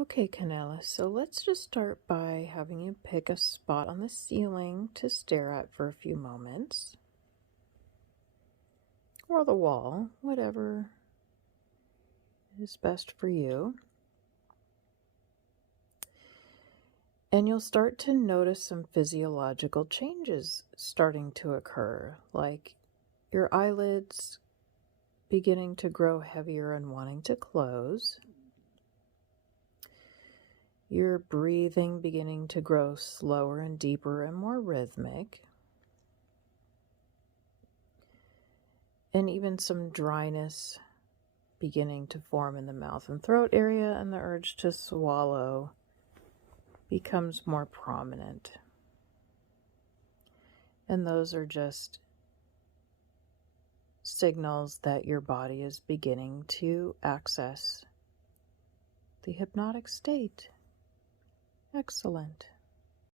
Okay, Canella, so let's just start by having you pick a spot on the ceiling to stare at for a few moments. Or the wall, whatever is best for you. And you'll start to notice some physiological changes starting to occur, like your eyelids beginning to grow heavier and wanting to close. Your breathing beginning to grow slower and deeper and more rhythmic. And even some dryness beginning to form in the mouth and throat area, and the urge to swallow becomes more prominent. And those are just signals that your body is beginning to access the hypnotic state. Excellent.